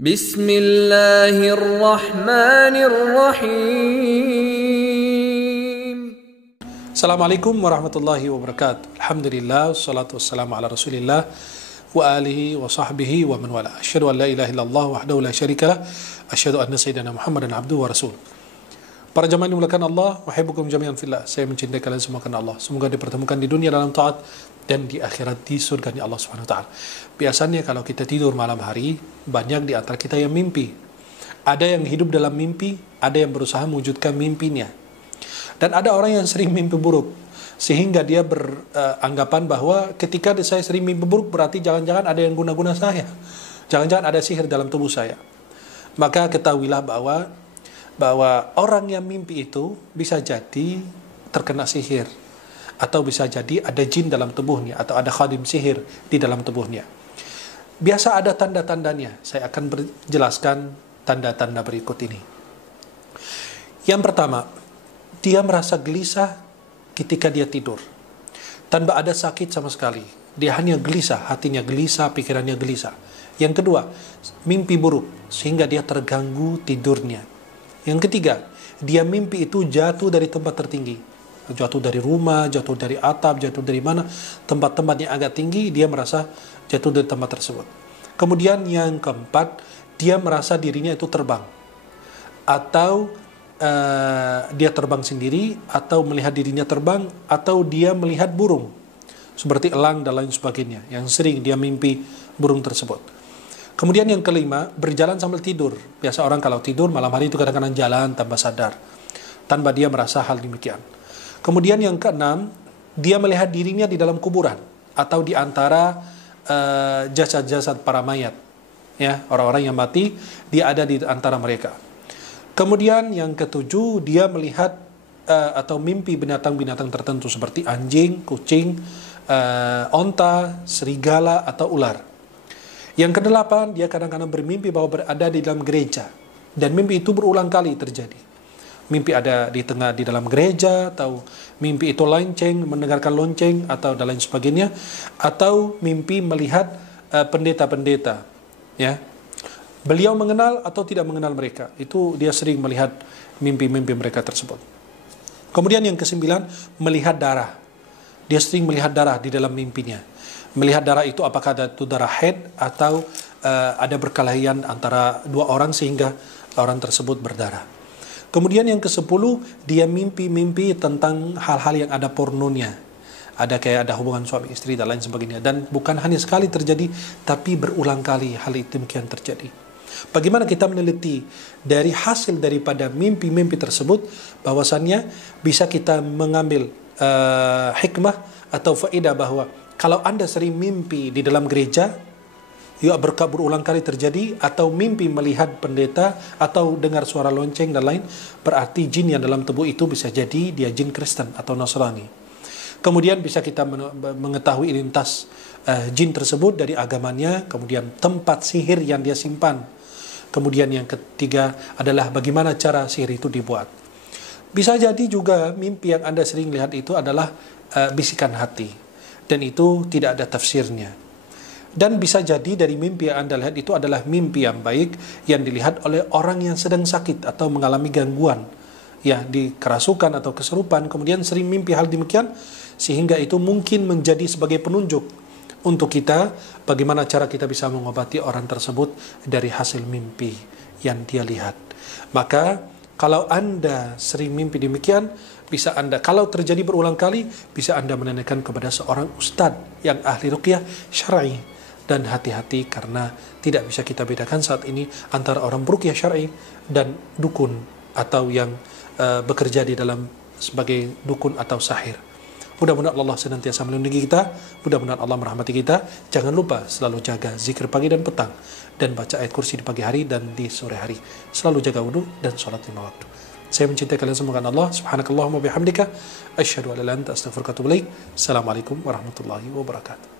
Bismillahirrahmanirrahim. Assalamualaikum warahmatullahi wabarakatuh. Alhamdulillah, wassalatu wassalamu ala rasulillah wa alihi wa sahbihi wa man wala. Asyhadu an la ilaha illallah wahdahu la syarikalah. Asyhadu anna sayyidina Muhammadan abduhu wa rasul. Para jamaah yang dimuliakan Allah, wahibbukum jami'an fillah. Saya mencintai kalian semua karena Allah. Semoga dipertemukan di dunia dalam taat dan di akhirat di surganya Allah Subhanahu wa taala. Biasanya kalau kita tidur malam hari, banyak di antara kita yang mimpi. Ada yang hidup dalam mimpi, ada yang berusaha mewujudkan mimpinya. Dan ada orang yang sering mimpi buruk, sehingga dia beranggapan bahwa ketika saya sering mimpi buruk berarti jangan-jangan ada yang guna-guna saya. Jangan-jangan ada sihir dalam tubuh saya. Maka ketahuilah bahwa orang yang mimpi itu bisa jadi terkena sihir, atau bisa jadi ada jin dalam tubuhnya, atau ada khadim sihir di dalam tubuhnya. Biasa ada tanda-tandanya. Saya akan menjelaskan tanda-tanda berikut ini. Yang pertama, dia merasa gelisah ketika dia tidur, tanpa ada sakit sama sekali. Dia hanya gelisah, hatinya gelisah, pikirannya gelisah. Yang kedua, mimpi buruk, sehingga dia terganggu tidurnya. Yang ketiga, dia mimpi itu jatuh dari tempat tertinggi. Jatuh dari rumah, jatuh dari atap, jatuh dari mana, tempat-tempat yang agak tinggi, dia merasa jatuh dari tempat tersebut. Kemudian yang keempat, dia merasa dirinya itu terbang. Atau dia terbang sendiri, atau melihat dirinya terbang, atau dia melihat burung, seperti elang dan lain sebagainya, yang sering dia mimpi burung tersebut. Kemudian yang kelima, berjalan sambil tidur. Biasa orang kalau tidur malam hari itu kadang-kadang jalan tanpa sadar, tanpa dia merasa hal demikian. Kemudian yang keenam, dia melihat dirinya di dalam kuburan atau di antara jasad-jasad para mayat. Ya, orang-orang yang mati, dia ada di antara mereka. Kemudian yang ketujuh, dia melihat atau mimpi binatang-binatang tertentu seperti anjing, kucing, onta, serigala, atau ular. Yang kedelapan, dia kadang-kadang bermimpi bahwa berada di dalam gereja. Dan mimpi itu berulang kali terjadi. Mimpi ada di dalam gereja, atau mimpi itu lonceng, mendengarkan lonceng, atau dan lain sebagainya. Atau mimpi melihat pendeta-pendeta. Ya. Beliau mengenal atau tidak mengenal mereka. Itu dia sering melihat mimpi-mimpi mereka tersebut. Kemudian yang kesembilan, melihat darah. Dia sering melihat darah di dalam mimpinya. Melihat darah itu apakah itu darah haid atau ada perkelahian antara dua orang sehingga orang tersebut berdarah. Kemudian yang ke-10, dia mimpi-mimpi tentang hal-hal yang ada pornonya. Ada kayak ada hubungan suami istri dan lain sebagainya. Dan bukan hanya sekali terjadi, tapi berulang kali hal itu demikian terjadi. Bagaimana kita meneliti dari hasil daripada mimpi-mimpi tersebut, bahwasannya bisa kita mengambil hikmah atau faedah bahwa kalau Anda sering mimpi di dalam gereja, ya berulang kali terjadi, atau mimpi melihat pendeta, atau dengar suara lonceng dan lain, berarti jin yang dalam tubuh itu bisa jadi dia jin Kristen atau Nasrani. Kemudian bisa kita mengetahui identitas jin tersebut dari agamanya, kemudian tempat sihir yang dia simpan. Kemudian yang ketiga adalah bagaimana cara sihir itu dibuat. Bisa jadi juga mimpi yang Anda sering lihat itu adalah bisikan hati, dan itu tidak ada tafsirnya. Dan bisa jadi dari mimpi yang Anda lihat itu adalah mimpi yang baik yang dilihat oleh orang yang sedang sakit atau mengalami gangguan, ya, di kerasukan atau kesurupan, kemudian sering mimpi hal demikian, sehingga itu mungkin menjadi sebagai penunjuk untuk kita bagaimana cara kita bisa mengobati orang tersebut dari hasil mimpi yang dia lihat. Maka kalau Anda sering mimpi demikian, bisa Anda, kalau terjadi berulang kali, bisa Anda menanyakan kepada seorang ustadz yang ahli ruqyah syar'i. Dan hati-hati, karena tidak bisa kita bedakan saat ini antara orang beruqyah syar'i dan dukun, atau yang bekerja di dalam sebagai dukun atau sahir. Mudah-mudahan Allah senantiasa melindungi kita, mudah-mudahan Allah merahmati kita. Jangan lupa selalu jaga zikir pagi dan petang, dan baca ayat kursi di pagi hari dan di sore hari. Selalu jaga wudu dan sholat 5 waktu. Saya mencintai kalian semua karena Allah. Subhanakallahumma bihamdika, asyhadu an la ilaha illa anta, astaghfiruka wa atubu ilaik. Assalamualaikum warahmatullahi wabarakatuh.